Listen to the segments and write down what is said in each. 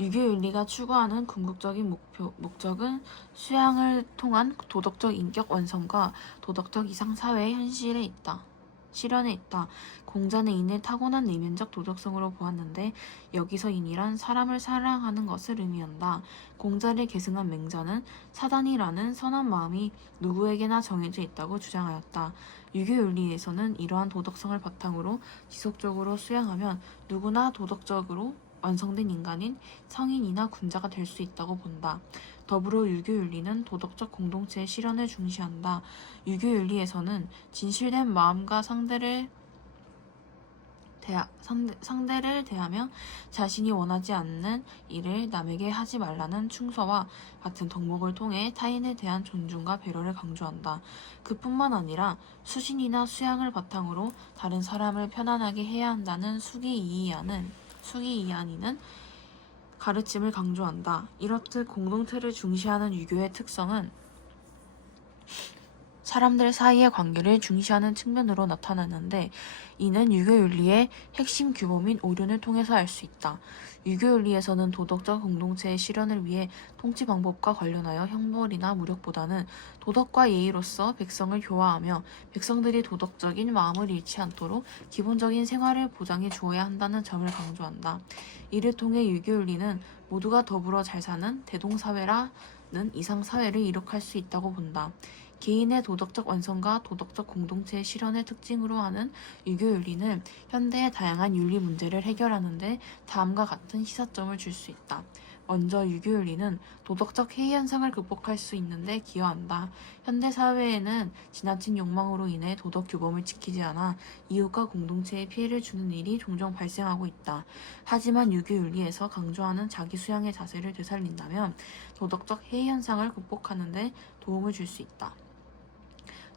유교윤리가 추구하는 궁극적인 목적은 수양을 통한 도덕적 인격 완성과 도덕적 이상 사회의 실현에 있다. 공자는 이를 타고난 내면적 도덕성으로 보았는데 여기서 인이란 사람을 사랑하는 것을 의미한다. 공자를 계승한 맹자는 사단이라는 선한 마음이 누구에게나 정해져 있다고 주장하였다. 유교윤리에서는 이러한 도덕성을 바탕으로 지속적으로 수양하면 누구나 도덕적으로 완성된 인간인 성인이나 군자가 될 수 있다고 본다. 더불어 유교윤리는 도덕적 공동체의 실현을 중시한다. 유교윤리에서는 진실된 마음과 상대를 대하며 자신이 원하지 않는 일을 남에게 하지 말라는 충서와 같은 덕목을 통해 타인에 대한 존중과 배려를 강조한다. 그뿐만 아니라 수신이나 수양을 바탕으로 다른 사람을 편안하게 해야 한다는 수기이안이는 가르침을 강조한다. 이렇듯 공동체를 중시하는 유교의 특성은 사람들 사이의 관계를 중시하는 측면으로 나타나는데 이는 유교윤리의 핵심 규범인 오륜을 통해서 알 수 있다. 유교윤리에서는 도덕적 공동체의 실현을 위해 통치 방법과 관련하여 형벌이나 무력보다는 도덕과 예의로서 백성을 교화하며 백성들이 도덕적인 마음을 잃지 않도록 기본적인 생활을 보장해 주어야 한다는 점을 강조한다. 이를 통해 유교윤리는 모두가 더불어 잘 사는 대동사회라는 이상사회를 이룩할 수 있다고 본다. 개인의 도덕적 완성과 도덕적 공동체의 실현을 특징으로 하는 유교윤리는 현대의 다양한 윤리 문제를 해결하는 데 다음과 같은 시사점을 줄 수 있다. 먼저 유교윤리는 도덕적 해이 현상을 극복할 수 있는데 기여한다. 현대 사회에는 지나친 욕망으로 인해 도덕 규범을 지키지 않아 이웃과 공동체에 피해를 주는 일이 종종 발생하고 있다. 하지만 유교윤리에서 강조하는 자기 수양의 자세를 되살린다면 도덕적 해이 현상을 극복하는 데 도움을 줄 수 있다.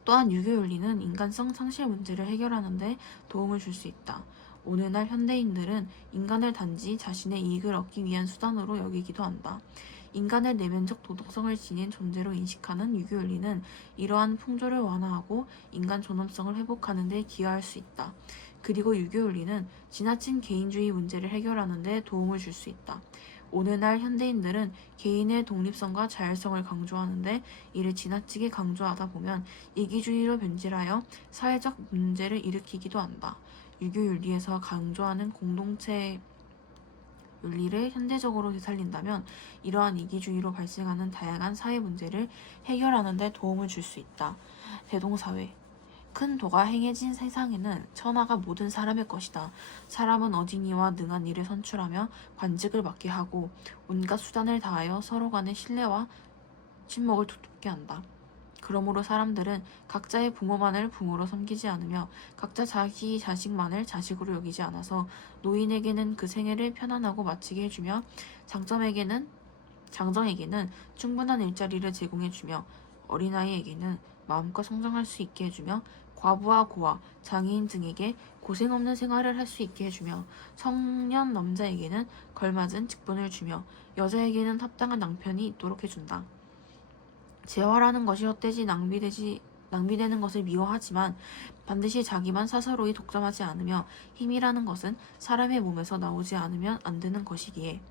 또한 유교윤리는 인간성 상실 문제를 해결하는 데 도움을 줄 수 있다. 오늘날 현대인들은 인간을 단지 자신의 이익을 얻기 위한 수단으로 여기기도 한다. 인간의 내면적 도덕성을 지닌 존재로 인식하는 유교윤리는 이러한 풍조를 완화하고 인간 존엄성을 회복하는 데 기여할 수 있다. 그리고 유교윤리는 지나친 개인주의 문제를 해결하는 데 도움을 줄 수 있다. 오늘날 현대인들은 개인의 독립성과 자율성을 강조하는데 이를 지나치게 강조하다 보면 이기주의로 변질하여 사회적 문제를 일으키기도 한다. 유교윤리에서 강조하는 공동체 윤리를 현대적으로 되살린다면 이러한 이기주의로 발생하는 다양한 사회 문제를 해결하는 데 도움을 줄 수 있다. 대동사회 큰 도가 행해진 세상에는 천하가 모든 사람의 것이다. 사람은 어진이와 능한 이를 선출하며 관직을 맡게 하고 온갖 수단을 다하여 서로 간의 신뢰와 친목을 두텁게 한다. 그러므로 사람들은 각자의 부모만을 부모로 섬기지 않으며 각자 자기 자식만을 자식으로 여기지 않아서 노인에게는 그 생애를 편안하고 마치게 해주며 장정에게는 충분한 일자리를 제공해주며 어린아이에게는 마음껏 성장할 수 있게 해주며 과부와 고아, 장애인 등에게 고생 없는 생활을 할 수 있게 해주며 청년 남자에게는 걸맞은 직분을 주며 여자에게는 합당한 남편이 있도록 해준다. 재활하는 것이 헛되지 낭비되는 것을 미워하지만 반드시 자기만 사사로이 독점하지 않으며 힘이라는 것은 사람의 몸에서 나오지 않으면 안 되는 것이기에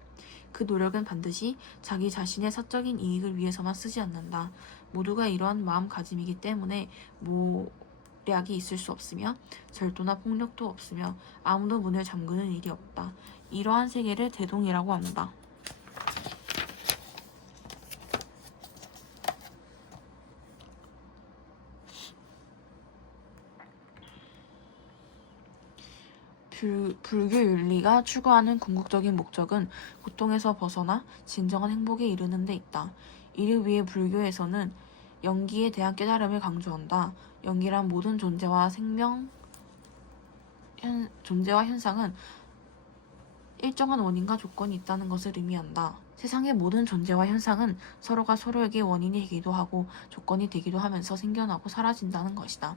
그 노력은 반드시 자기 자신의 사적인 이익을 위해서만 쓰지 않는다. 모두가 이러한 마음가짐이기 때문에 모략이 있을 수 없으며 절도나 폭력도 없으며 아무도 문을 잠그는 일이 없다. 이러한 세계를 대동이라고 한다. 불교 윤리가 추구하는 궁극적인 목적은 고통에서 벗어나 진정한 행복에 이르는 데 있다. 이를 위해 불교에서는 영기에 대한 깨달음을 강조한다. 영기란 모든 존재와 현상은 일정한 원인과 조건이 있다는 것을 의미한다. 세상의 모든 존재와 현상은 서로가 서로에게 원인이 되기도 하고 조건이 되기도 하면서 생겨나고 사라진다는 것이다.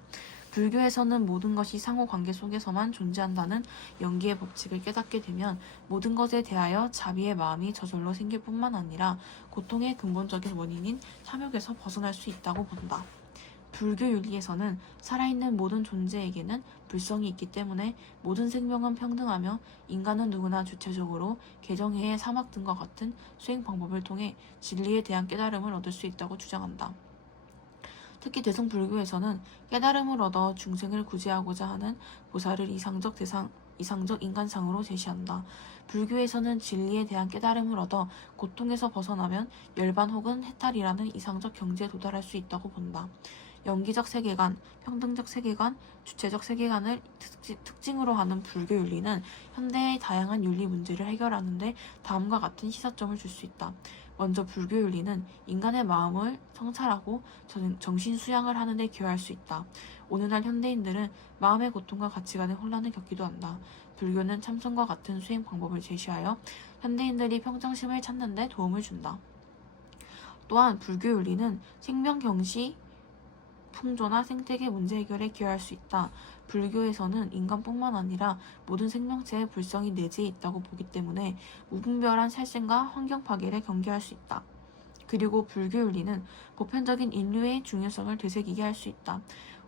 불교에서는 모든 것이 상호관계 속에서만 존재한다는 영기의 법칙을 깨닫게 되면 모든 것에 대하여 자비의 마음이 저절로 생길 뿐만 아니라 고통의 근본적인 원인인 탐욕에서 벗어날 수 있다고 본다. 불교 윤리에서는 살아있는 모든 존재에게는 불성이 있기 때문에 모든 생명은 평등하며 인간은 누구나 주체적으로 개정해의 사막 등과 같은 수행 방법을 통해 진리에 대한 깨달음을 얻을 수 있다고 주장한다. 특히 대승불교에서는 깨달음을 얻어 중생을 구제하고자 하는 보살을 이상적 인간상으로 제시한다. 불교에서는 진리에 대한 깨달음을 얻어 고통에서 벗어나면 열반 혹은 해탈이라는 이상적 경지에 도달할 수 있다고 본다. 연기적 세계관, 평등적 세계관, 주체적 세계관을 특징으로 하는 불교 윤리는 현대의 다양한 윤리 문제를 해결하는 데 다음과 같은 시사점을 줄 수 있다. 먼저 불교 윤리는 인간의 마음을 성찰하고 정신 수양을 하는 데 기여할 수 있다. 오늘날 현대인들은 마음의 고통과 가치관의 혼란을 겪기도 한다. 불교는 참선과 같은 수행 방법을 제시하여 현대인들이 평정심을 찾는 데 도움을 준다. 또한 불교 윤리는 생명 경시, 풍조나 생태계 문제 해결에 기여할 수 있다. 불교에서는 인간뿐만 아니라 모든 생명체의 불성이 내재해 있다고 보기 때문에 무분별한 살생과 환경 파괴를 경계할 수 있다. 그리고 불교 윤리는 보편적인 인류의 중요성을 되새기게 할 수 있다.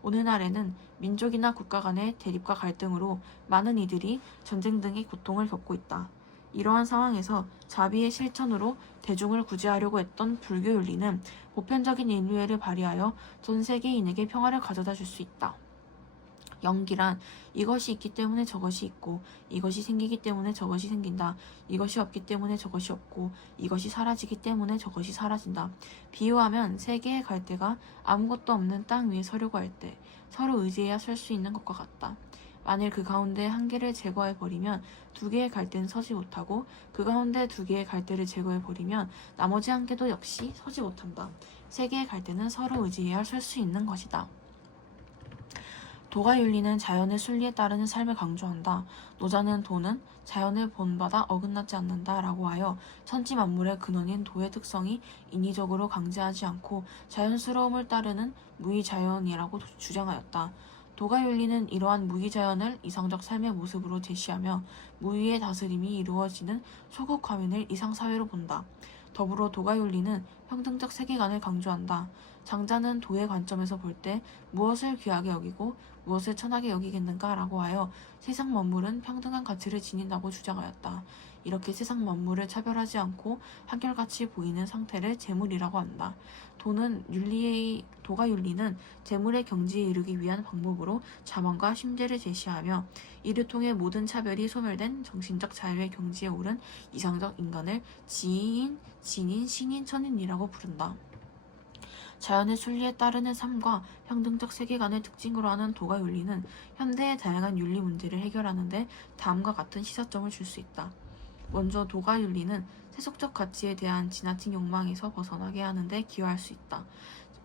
오늘날에는 민족이나 국가 간의 대립과 갈등으로 많은 이들이 전쟁 등의 고통을 겪고 있다. 이러한 상황에서 자비의 실천으로 대중을 구제하려고 했던 불교 윤리는 보편적인 인류애를 발휘하여 전 세계인에게 평화를 가져다 줄 수 있다. 영기란 이것이 있기 때문에 저것이 있고 이것이 생기기 때문에 저것이 생긴다. 이것이 없기 때문에 저것이 없고 이것이 사라지기 때문에 저것이 사라진다. 비유하면 세 개의 갈대가 아무것도 없는 땅 위에 서려고 할 때 서로 의지해야 설 수 있는 것과 같다. 만일 그 가운데 한 개를 제거해버리면 두 개의 갈대는 서지 못하고 그 가운데 두 개의 갈대를 제거해버리면 나머지 한 개도 역시 서지 못한다. 세 개의 갈대는 서로 의지해야 설 수 있는 것이다. 도가 윤리는 자연의 순리에 따르는 삶을 강조한다. 노자는 도는 자연을 본받아 어긋나지 않는다 라고 하여 천지 만물의 근원인 도의 특성이 인위적으로 강제하지 않고 자연스러움을 따르는 무의자연이라고 주장하였다. 도가 윤리는 이러한 무의자연을 이상적 삶의 모습으로 제시하며 무의의 다스림이 이루어지는 소극 화면을 이상사회로 본다. 더불어 도가 윤리는 평등적 세계관을 강조한다. 장자는 도의 관점에서 볼 때 무엇을 귀하게 여기고 무엇을 천하게 여기겠는가 라고 하여 세상 만물은 평등한 가치를 지닌다고 주장하였다. 이렇게 세상 만물을 차별하지 않고 한결같이 보이는 상태를 재물이라고 한다. 도가 윤리는 재물의 경지에 이르기 위한 방법으로 자만과 심재를 제시하며 이를 통해 모든 차별이 소멸된 정신적 자유의 경지에 오른 이상적 인간을 지인, 진인, 신인, 천인이라고 부른다. 자연의 순리에 따르는 삶과 평등적 세계관을 특징으로 하는 도가 윤리는 현대의 다양한 윤리 문제를 해결하는 데 다음과 같은 시사점을 줄 수 있다. 먼저 도가 윤리는 세속적 가치에 대한 지나친 욕망에서 벗어나게 하는 데 기여할 수 있다.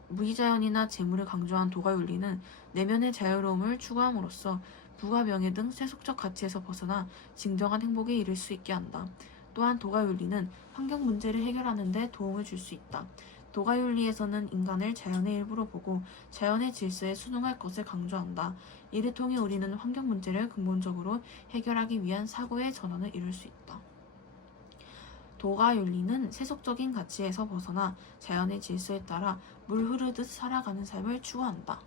무의자연이나 재물을 강조한 도가 윤리는 내면의 자유로움을 추구함으로써 부와 명예 등 세속적 가치에서 벗어나 진정한 행복에 이를 수 있게 한다. 또한 도가 윤리는 환경 문제를 해결하는 데 도움을 줄 수 있다. 도가 윤리에서는 인간을 자연의 일부로 보고 자연의 질서에 순응할 것을 강조한다. 이를 통해 우리는 환경 문제를 근본적으로 해결하기 위한 사고의 전환을 이룰 수 있다. 도가 윤리는 세속적인 가치에서 벗어나 자연의 질서에 따라 물 흐르듯 살아가는 삶을 추구한다.